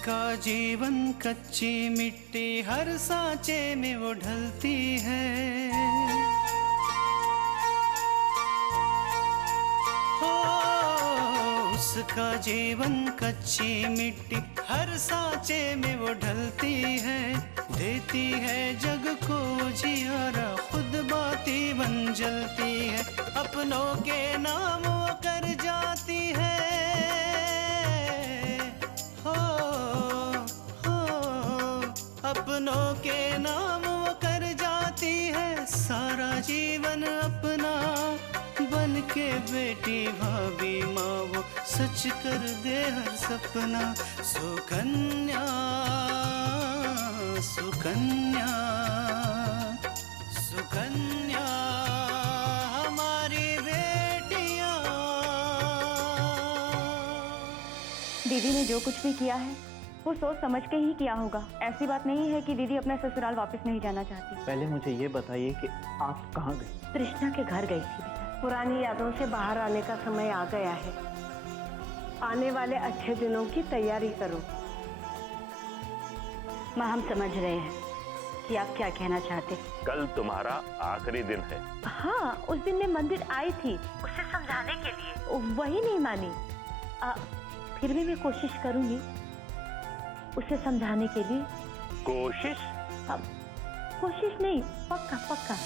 जिसका जीवन कच्ची मिट्टी हर सांचे में वो ढलती है, हो उसका जीवन कच्ची मिट्टी हर सांचे में वो ढलती है। देती है जग को जियारा, खुद बाती बन जलती है। अपनों के नाम वो कर जाती है, हो अपनों के नाम वो कर जाती है। सारा जीवन अपना बन के बेटी भाभी माँ वो सच कर दे हर सपना। सुकन्या सुकन्या सुकन्या हमारी बेटियां। दीदी ने जो कुछ भी किया है वो सोच समझ के ही किया होगा। ऐसी बात नहीं है कि दीदी अपना ससुराल वापस नहीं जाना चाहती। पहले मुझे ये बताइए कि आप कहाँ गई? तृष्णा के घर गई थी बेटा। पुरानी यादों से बाहर आने का समय आ गया है। आने वाले अच्छे दिनों की तैयारी करो। माँ हम समझ रहे हैं कि आप क्या कहना चाहते। कल तुम्हारा आखिरी दिन है। हाँ उस दिन मैं मंदिर आई थी उसे समझाने के लिए, वही नहीं मानी। फिर भी मैं कोशिश करूंगी उसे समझाने के लिए। कोशिश? कोशिश नहीं, पक्का पक्का।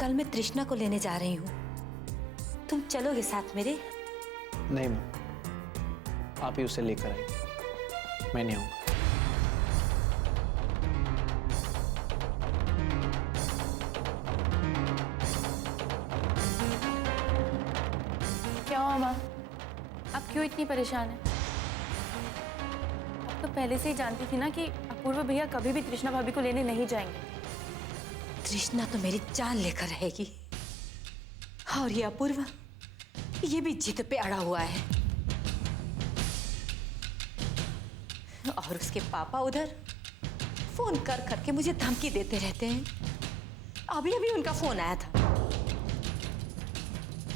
कल मैं तृष्णा को लेने जा रही हूँ, तुम चलोगे साथ मेरे? नहीं माँ, आप ही उसे लेकर आइए, मैं नहीं आऊँगा। क्या हुआ माँ, आप क्यों इतनी परेशान हैं? आप तो पहले से ही जानती थी ना कि अपूर्व भैया कभी भी तृष्णा भाभी को लेने नहीं जाएंगे। तृष्णा तो मेरी जान लेकर रहेगी और ये अपूर्व, ये भी जिद पे अड़ा हुआ है। और उसके पापा उधर फोन कर करके मुझे धमकी देते रहते हैं। अभी अभी उनका फोन आया था,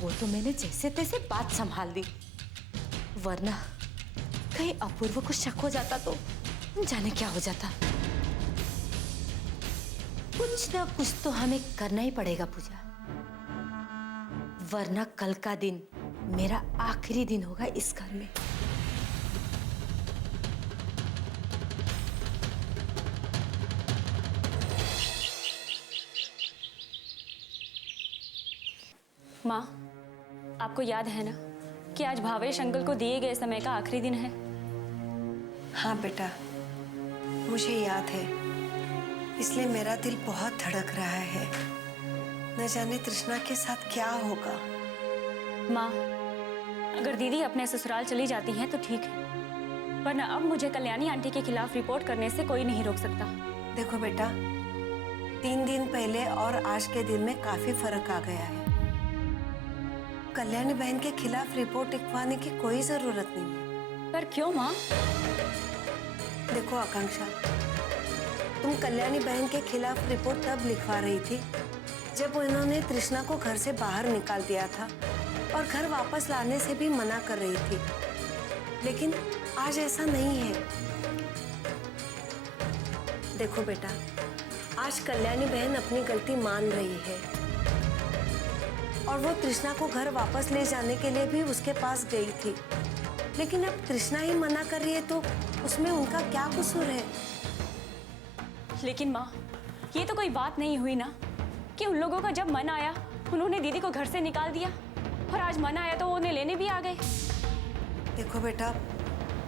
वो तो मैंने जैसे तैसे बात संभाल दी, वरना कहीं अपूर्व को शक हो जाता तो जाने क्या हो जाता। कुछ ना कुछ तो हमें करना ही पड़ेगा पूजा, वरना कल का दिन मेरा आखिरी दिन होगा इस घर में। माँ आपको याद है ना कि आज भावेश अंकल को दिए गए समय का आखिरी दिन है। हाँ बेटा, मुझे याद है, इसलिए मेरा दिल बहुत धड़क रहा है। न जाने तृष्णा के साथ क्या होगा। माँ अगर दीदी अपने ससुराल चली जाती हैं तो ठीक है, वरना अब मुझे कल्याणी आंटी के खिलाफ रिपोर्ट करने से कोई नहीं रोक सकता। देखो बेटा, 3 दिन पहले और आज के दिन में काफी फर्क आ गया है। कल्याणी बहन के खिलाफ रिपोर्ट लिखवाने की कोई जरूरत नहीं है। पर क्यों माँ? देखो आकांक्षा, तुम कल्याणी बहन के खिलाफ रिपोर्ट तब लिखवा रही थी जब उन्होंने तृष्णा को घर से बाहर निकाल दिया था और घर वापस लाने से भी मना कर रही थी। लेकिन आज ऐसा नहीं है। देखो बेटा, आज कल्याणी बहन अपनी गलती मान रही है और वो तृष्णा को घर वापस ले जाने के लिए भी उसके पास गई थी। लेकिन अब तृष्णा ही मना कर रही है तो उसमें उनका क्या कसूर है? लेकिन माँ ये तो कोई बात नहीं हुई ना कि उन लोगों का जब मन आया उन्होंने दीदी को घर से निकाल दिया और आज मन आया तो वो उन्हें लेने भी आ गए। देखो बेटा,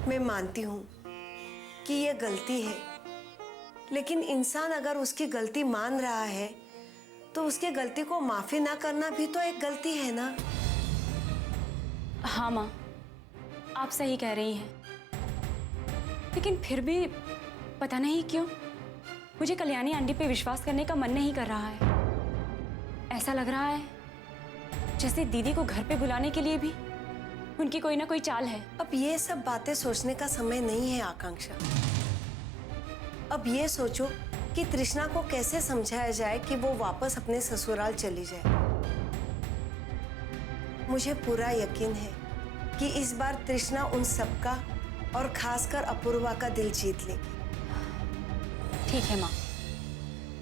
मैं मानती हूँ कि ये गलती है, लेकिन इंसान अगर उसकी गलती मान रहा है तो उसके गलती को माफी ना करना भी तो एक गलती है ना। हाँ माँ आप सही कह रही हैं, लेकिन फिर भी पता नहीं क्यों मुझे कल्याणी आंटी पे विश्वास करने का मन नहीं कर रहा है। ऐसा लग रहा है जैसे दीदी को घर पे बुलाने के लिए भी उनकी कोई ना कोई चाल है। अब ये सब बातें सोचने का समय नहीं है आकांक्षा। अब ये सोचो कि तृष्णा को कैसे समझाया जाए कि वो वापस अपने ससुराल चली जाए। मुझे पूरा यकीन है कि इस बार तृष्णा उन सबका और खासकर अपूर्वा का दिल जीत लेगी। ठीक है माँ,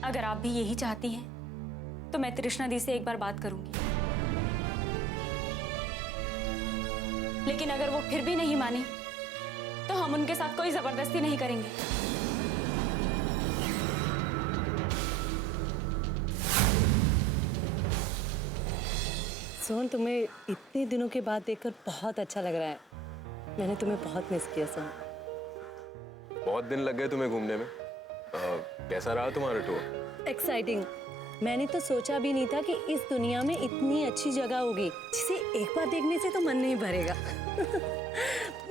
अगर आप भी यही चाहती हैं तो मैं तृष्णा दी से एक बार बात करूंगी। लेकिन अगर वो फिर भी नहीं मानी तो हम उनके साथ कोई जबरदस्ती नहीं करेंगे। सोहन, तुम्हें इतने दिनों के बाद देखकर बहुत अच्छा लग रहा है। मैंने तुम्हें बहुत मिस किया सोहन। बहुत दिन लग गए तुम्हें घूमने में। कैसा रहा तुम्हारा टूर? एक्साइटिंग। मैंने तो सोचा भी नहीं था कि इस दुनिया में इतनी अच्छी जगह होगी जिसे एक बार देखने से तो मन नहीं भरेगा।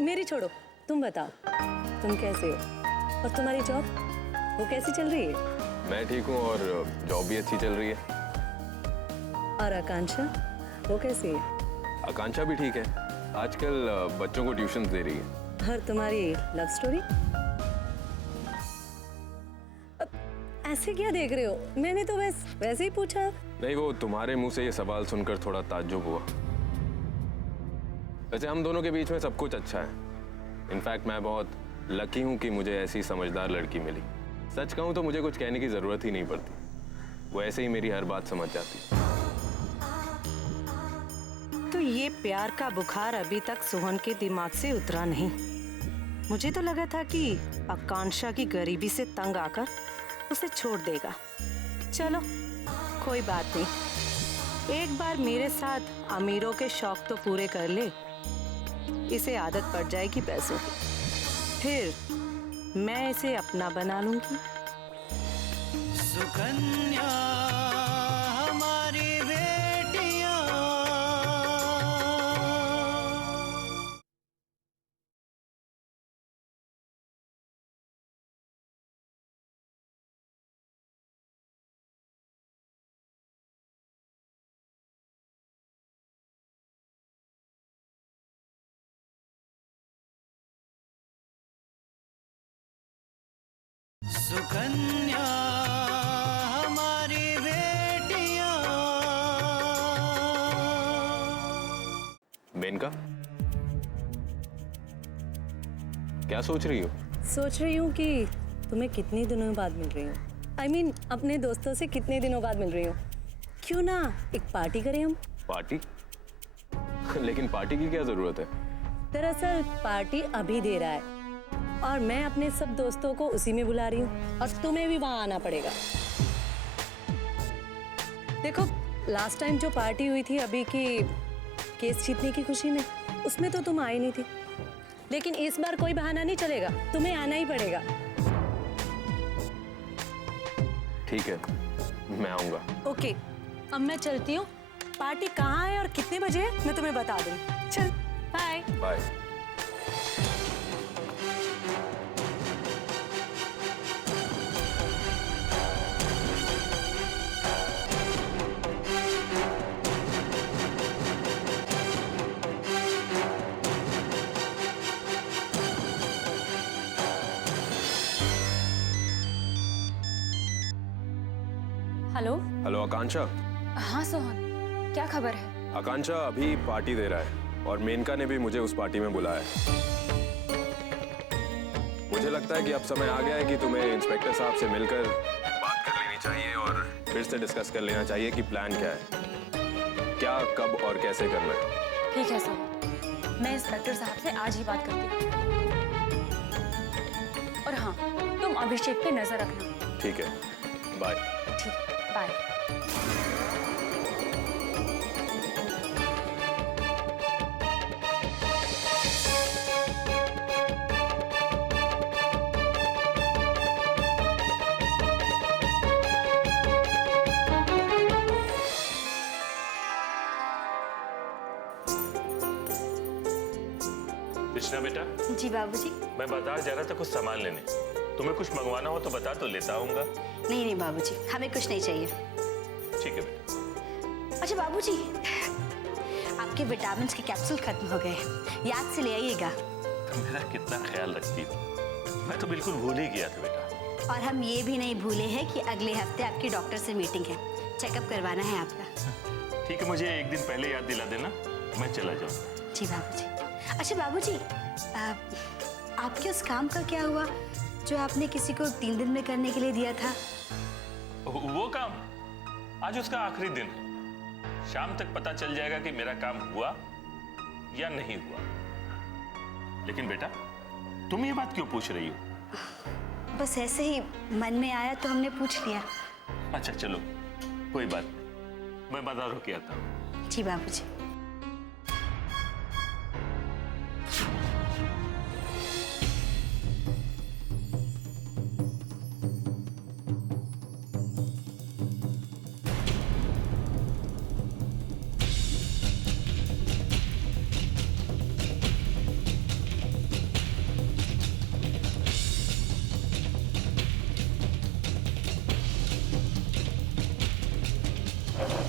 मेरी छोड़ो, तुम बताओ, तुम कैसे हो और तुम्हारी जॉब वो कैसी चल रही है? मैं ठीक हूँ और जॉब भी अच्छी चल रही है। और आकांक्षा, वो कैसी है? आकांक्षा भी ठीक है, आजकल बच्चों को ट्यूशन दे रही है। और तुम्हारी लव स्टोरी? ऐसे क्या देख रहे हो? मैंने तो वैसे ही पूछा। नहीं, वो तुम्हारे मुंह से ये सवाल सुनकर थोड़ा ताज्जुब हुआ। वैसे हम दोनों के बीच में सब कुछ अच्छा है। इनफैक्ट मैं बहुत लकी हूँ कि मुझे ऐसी समझदार लड़की मिली। सच कहूँ तो मुझे कुछ कहने की जरूरत ही नहीं पड़ती, वो ऐसे ही मेरी हर बात समझ जाती। तो ये प्यार का बुखार अभी तक सोहन के दिमाग से उतरा नहीं। मुझे तो लगा था कि आकांक्षा की गरीबी से तंग आकर उसे छोड़ देगा। चलो कोई बात नहीं, एक बार मेरे साथ अमीरों के शौक तो पूरे कर ले, इसे आदत पड़ जाएगी पैसों की, फिर मैं इसे अपना बना लूंगी। सुकन्या हमारी बेटियां, सुकन्या हमारी बेटियां। मेनका, क्या सोच रही हो? सोच रही हूँ कि तुम्हें कितने दिनों बाद मिल रही हूँ। I mean, अपने दोस्तों से कितने दिनों बाद मिल रही हूँ। क्यों ना एक पार्टी करें हम? पार्टी? लेकिन पार्टी की क्या जरूरत है? दरअसल पार्टी अभी दे रहा है और मैं अपने सब दोस्तों को उसी में बुला रही हूँ और तुम्हें भी वहां आना पड़ेगा। देखो, लास्ट टाइम जो पार्टी हुई थी अभी की केस जीतने की खुशी में, उसमें तो तुम आई नहीं थी। लेकिन इस बार कोई बहाना नहीं चलेगा, तुम्हें आना ही पड़ेगा। ठीक है, मैं आऊंगा। ओके, अब मैं चलती हूँ। पार्टी कहाँ है और कितने बजे है मैं तुम्हें बता दूँ। चल, बाय बाय। हेलो। हेलो आकांक्षा। हाँ सोहन, क्या खबर है? आकांक्षा अभी पार्टी दे रहा है और मेनका ने भी मुझे उस पार्टी में बुलाया है। मुझे लगता है कि अब समय आ गया है कि तुम्हें इंस्पेक्टर साहब से मिलकर बात कर लेनी चाहिए और फिर से डिस्कस कर लेना चाहिए कि प्लान क्या है, क्या, कब और कैसे करना है। ठीक है सोहन, मैं इंस्पेक्टर साहब से आज ही बात करती हूँ। और हाँ, तुम अभिषेक पे नजर रखना। ठीक है, बाय। ठीक, बाय। कृष्णा बेटा, जी बाबूजी। मैं बाजार जा रहा था कुछ सामान लेने। तुम्हें कुछ मंगवाना हो तो बता, तो लेता आऊंगा। नहीं नहीं बाबूजी, हमें कुछ नहीं चाहिए। ठीक है बेटा। अच्छा बाबूजी, आपके विटामिन्स के कैप्सूल खत्म हो गए, याद से ले आइएगा। तुम मेरा कितना ख्याल रखती हो, मैं तो बिल्कुल भूल ही गया था बेटा। और हम ये भी नहीं भूले हैं कि अगले हफ्ते आपकी डॉक्टर से मीटिंग है, चेकअप करवाना है आपका। ठीक है, मुझे एक दिन पहले याद दिला देना, मैं चला जाऊँ। जी बाबूजी। अच्छा बाबूजी, आपके उस काम का क्या हुआ जो आपने किसी को 3 दिन में करने के लिए दिया था? वो काम आज उसका आखिरी दिन है। शाम तक पता चल जाएगा कि मेरा काम हुआ या नहीं हुआ। लेकिन बेटा, तुम ये बात क्यों पूछ रही हो? बस ऐसे ही मन में आया तो हमने पूछ लिया। अच्छा चलो, कोई बात नहीं, मैं बाजार होके आता हूँ। जी बाबूजी।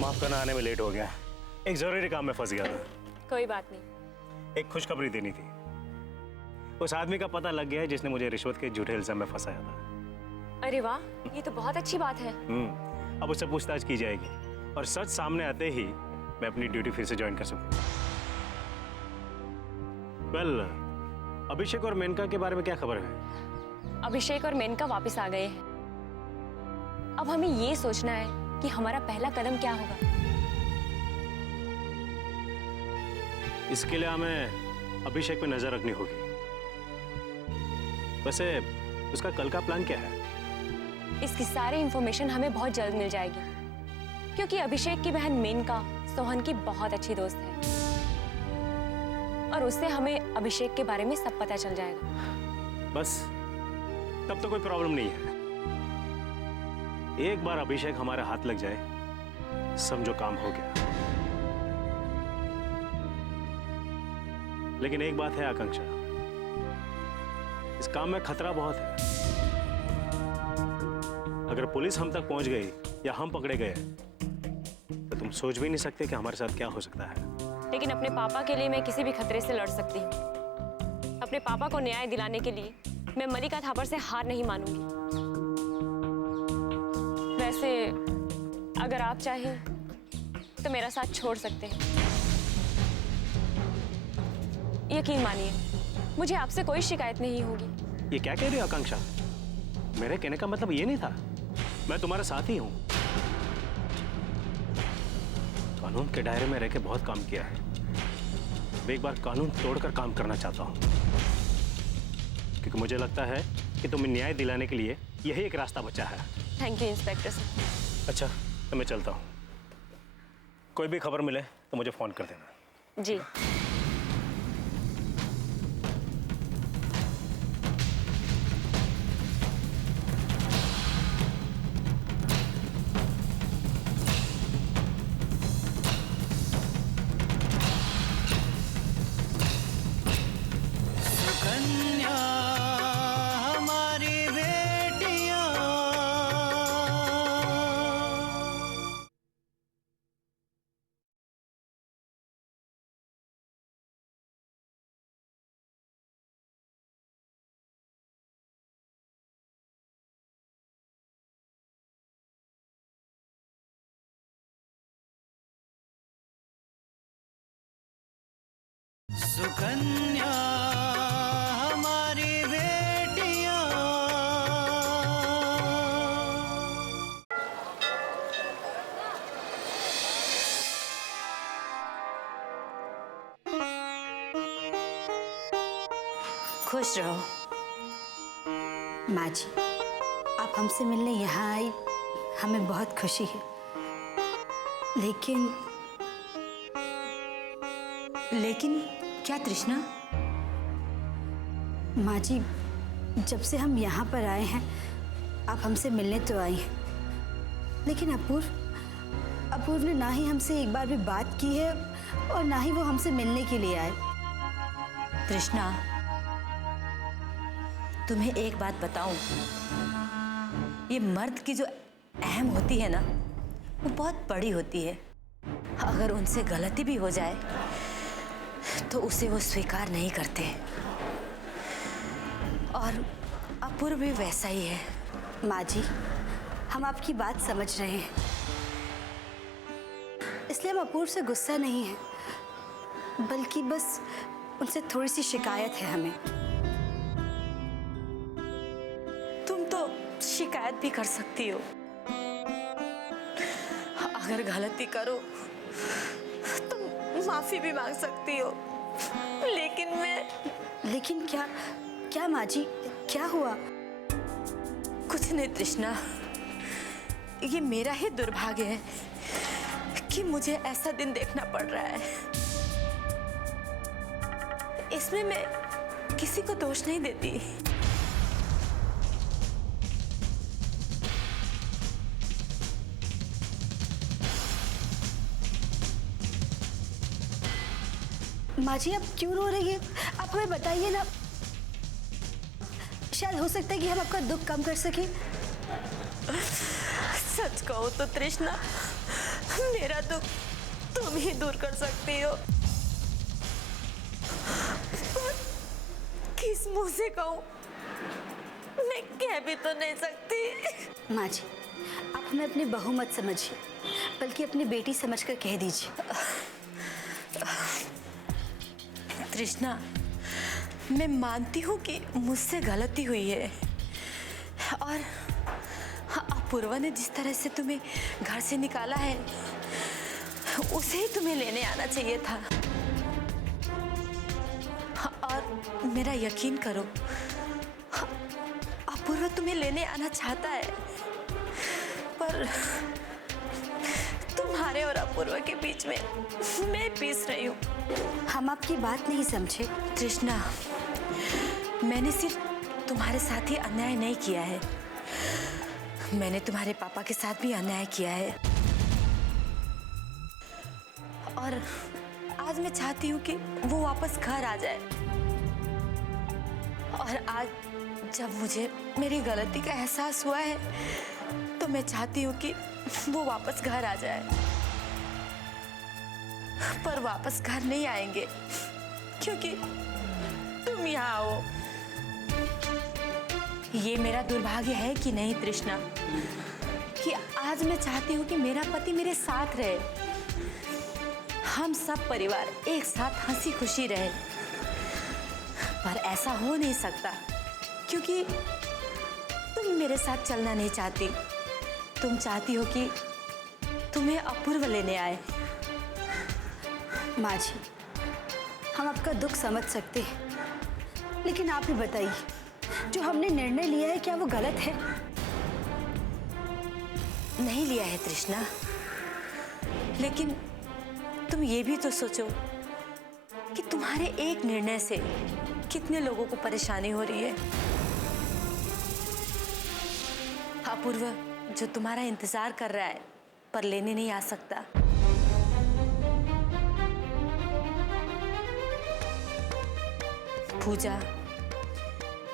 माफ करना, आने में लेट हो गया। एक जरूरी काम में फंस गया था। कोई बात नहीं। एक खुशखबरी देनी थी। उस आदमी का पता लग गया है जिसने मुझे रिश्वत के झूठे इल्जाम में फंसाया था। अरे वाह, ये तो बहुत अच्छी बात है। अब उससे पूछताछ की जाएगी और सच सामने आते ही मैं अपनी ड्यूटी फिर से ज्वाइन कर सकूं। वेल, अभिषेक और मेनका के बारे में क्या खबर है? अभिषेक और मेनका वापस आ गए हैं। अब हमें ये सोचना है कि हमारा पहला कदम क्या होगा। इसके लिए हमें अभिषेक पे नजर रखनी होगी। वैसे उसका कल का प्लान क्या है? इसकी सारी इंफॉर्मेशन हमें बहुत जल्द मिल जाएगी, क्योंकि अभिषेक की बहन मेनका सोहन की बहुत अच्छी दोस्त है और उससे हमें अभिषेक के बारे में सब पता चल जाएगा। बस तब तो कोई प्रॉब्लम नहीं है। एक बार अभिषेक हमारे हाथ लग जाए, समझो काम हो गया। लेकिन एक बात है आकांक्षा, इस काम में खतरा बहुत है। अगर पुलिस हम तक पहुंच गई या हम पकड़े गए तो तुम सोच भी नहीं सकते कि हमारे साथ क्या हो सकता है। लेकिन अपने पापा के लिए मैं किसी भी खतरे से लड़ सकती हूँ। अपने पापा को न्याय दिलाने के लिए मैं मलिका थापर से हार नहीं मानूंगी। वैसे अगर आप चाहें तो मेरा साथ छोड़ सकते हैं। यकीन मानिए, मुझे आपसे कोई शिकायत नहीं होगी। ये क्या कह रही हो आकांक्षा? मेरे कहने का मतलब ये नहीं था। मैं तुम्हारे साथ ही हूं। कानून के दायरे में रह के बहुत काम किया है। मैं एक बार कानून तोड़कर काम करना चाहता हूं, क्योंकि मुझे लगता है कि तुम्हें न्याय दिलाने के लिए यही एक रास्ता बचा है। थैंक यू इंस्पेक्टर साहब। अच्छा, तो मैं चलता हूँ। कोई भी खबर मिले तो मुझे फोन कर देना। जी। सुकन्या हमारी बेटियां, सुकन्या हमारी बेटियां। खुश रहो। माँ जी, आप हमसे मिलने यहाँ आई, हमें बहुत खुशी है। लेकिन क्या तृष्णा? माँ जी, जब से हम यहाँ पर आए हैं आप हमसे मिलने तो आई हैं, लेकिन अपूर्व ने ना ही हमसे एक बार भी बात की है और ना ही वो हमसे मिलने के लिए आए। तृष्णा, तुम्हें एक बात बताऊं, ये मर्द की जो अहम होती है ना, वो बहुत बड़ी होती है। अगर उनसे गलती भी हो जाए तो उसे वो स्वीकार नहीं करते। और अपूर्व भी वैसा ही है। माँ जी, हम आपकी बात समझ रहे हैं, इसलिए हम अपूर्व से गुस्सा नहीं है, बल्कि बस उनसे थोड़ी सी शिकायत है हमें। तुम तो शिकायत भी कर सकती हो, अगर गलती करो तुम माफी भी मांग सकती हो, लेकिन क्या माँ जी, क्या हुआ? कुछ नहीं तृष्णा, ये मेरा ही दुर्भाग्य है कि मुझे ऐसा दिन देखना पड़ रहा है। इसमें मैं किसी को दोष नहीं देती। माँ जी, आप क्यों रो रही है? आप हमें बताइए ना, शायद हो सकता है कि हम आपका दुख कम कर सके। सच कहो तो तृष्णा, मेरा दुख तुम ही दूर कर सकती हो, पर किस मुंह से कहूं? मैं कह भी तो नहीं सकती। माँ जी, आप हमें अपनी बहू मत समझिए, बल्कि अपनी बेटी समझकर कह दीजिए। तृष्णा, मैं मानती हूँ कि मुझसे गलती हुई है, और अपूर्वा ने जिस तरह से तुम्हें घर से निकाला है, उसे ही तुम्हें लेने आना चाहिए था। और मेरा यकीन करो, अपूर्वा तुम्हें लेने आना चाहता है, पर तुम्हारे और अपूर्वा के बीच में मैं पीस रही हूँ। हम आपकी बात नहीं समझे। तृष्णा, मैंने सिर्फ तुम्हारे साथ ही अन्याय नहीं किया है, मैंने तुम्हारे पापा के साथ भी अन्याय किया है, और आज मैं चाहती हूँ कि वो वापस घर आ जाए। और आज जब मुझे मेरी गलती का एहसास हुआ है, तो मैं चाहती हूँ कि वो वापस घर आ जाए। पर वापस घर नहीं आएंगे, क्योंकि तुम यहाँ हो। ये मेरा दुर्भाग्य है कि नहीं तृष्णा, कि आज मैं चाहती हूँ कि मेरा पति मेरे साथ रहे, हम सब परिवार एक साथ हंसी खुशी रहे, पर ऐसा हो नहीं सकता, क्योंकि तुम मेरे साथ चलना नहीं चाहती। तुम चाहती हो कि तुम्हें अपूर्व लेने आए। माँ जी, हम आपका दुख समझ सकते हैं, लेकिन आप ही बताइए, जो हमने निर्णय लिया है क्या वो गलत है? नहीं लिया है तृष्णा, लेकिन तुम ये भी तो सोचो कि तुम्हारे एक निर्णय से कितने लोगों को परेशानी हो रही है। अपूर्व जो तुम्हारा इंतजार कर रहा है, पर लेने नहीं आ सकता। पूजा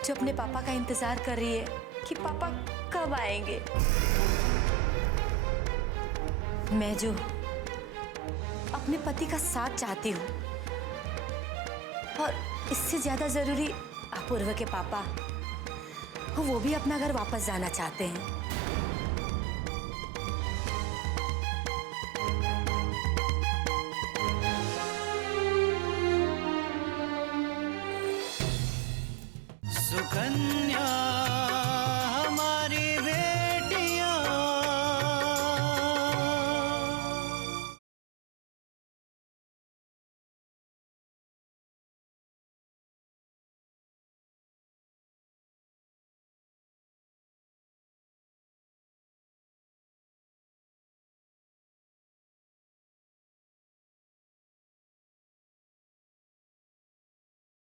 जो अपने पापा का इंतजार कर रही है कि पापा कब आएंगे। मैं जो अपने पति का साथ चाहती हूँ, और इससे ज्यादा जरूरी अपूर्व के पापा, वो भी अपना घर वापस जाना चाहते हैं। सुकन्या हमारी बेटियां,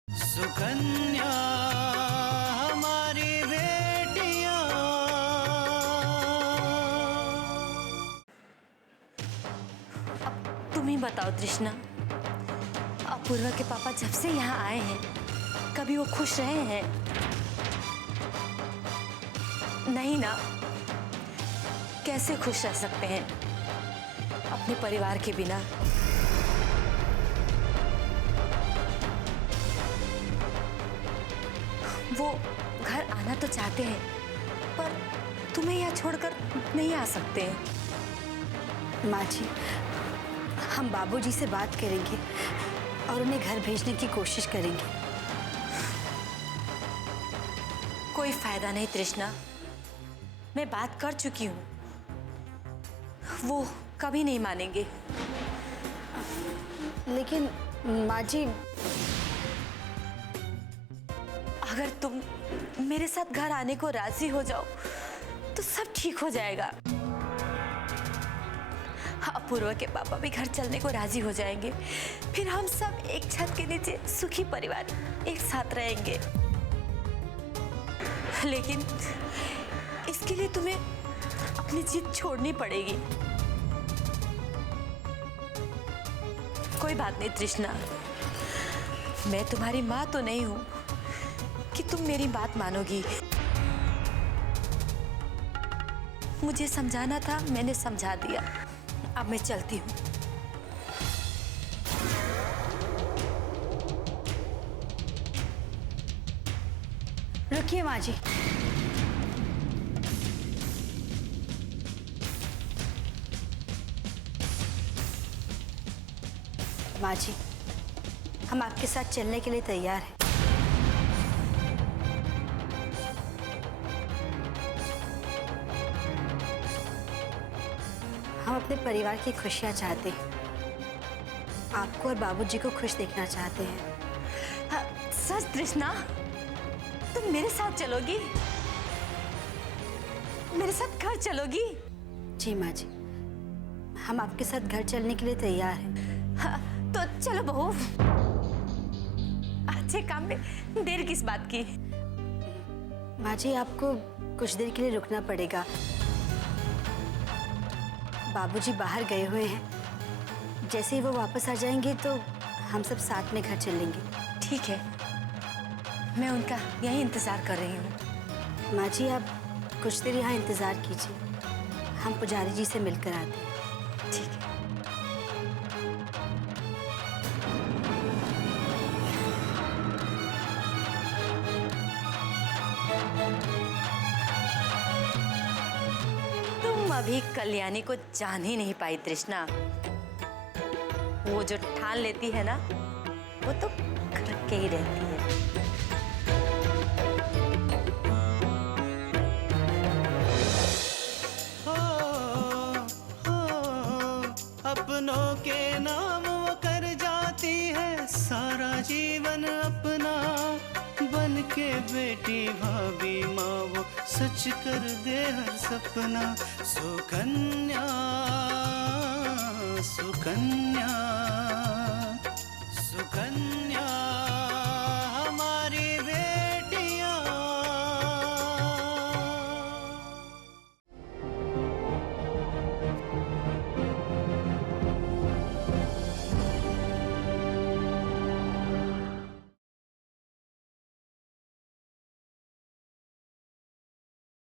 सुकन्या हमारी बेटियां। अब तुम ही बताओ तृष्णा, अपूर्वा के पापा जब से यहाँ आए हैं, कभी वो खुश रहे हैं? नहीं ना। कैसे खुश रह सकते हैं अपने परिवार के बिना? वो घर आना तो चाहते हैं, पर तुम्हें यहाँ छोड़कर नहीं आ सकते। माँ जी, हम बाबूजी से बात करेंगे और उन्हें घर भेजने की कोशिश करेंगे। कोई फायदा नहीं तृष्णा, मैं बात कर चुकी हूँ, वो कभी नहीं मानेंगे। लेकिन माँ जी, अगर तुम मेरे साथ घर आने को राजी हो जाओ तो सब ठीक हो जाएगा। अपूर्वा के पापा भी घर चलने को राजी हो जाएंगे, फिर हम सब एक छत के नीचे सुखी परिवार एक साथ रहेंगे। लेकिन इसके लिए तुम्हें अपनी जिद छोड़नी पड़ेगी। कोई बात नहीं तृष्णा, मैं तुम्हारी माँ तो नहीं हूं कि तुम मेरी बात मानोगी। मुझे समझाना था, मैंने समझा दिया। अब मैं चलती हूँ। रुकिए माँ जी। माँ जी, हम आपके साथ चलने के लिए तैयार हैं। हम अपने परिवार की खुशियाँ चाहते हैं, आपको और बाबूजी को खुश देखना चाहते हैं। सच तृष्णा, तुम मेरे साथ चलोगी? मेरे साथ घर चलोगी? जी माँ जी, हम आपके साथ घर चलने के लिए तैयार हैं। हाँ, तो चलो बहू। अच्छे काम में देर किस बात की? माँ जी, आपको कुछ देर के लिए रुकना पड़ेगा। बाबूजी बाहर गए हुए हैं, जैसे ही वो वापस आ जाएंगे तो हम सब साथ में घर चलेंगे। ठीक है, मैं उनका यही इंतजार कर रही हूँ। माँ जी, आप कुछ देर यहाँ इंतजार कीजिए, हम पुजारी जी से मिलकर आते हैं। ठीक है। तुम अभी कल्याणी को जान ही नहीं पाई तृष्णा। वो जो ठान लेती है ना, वो तो करके ही रहती है। अपनों के नाम वो कर जाती है सारा जीवन अपना, बन के बेटी भाभी माँ वो सच कर दे हर सपना। सुकन्या सुकन्या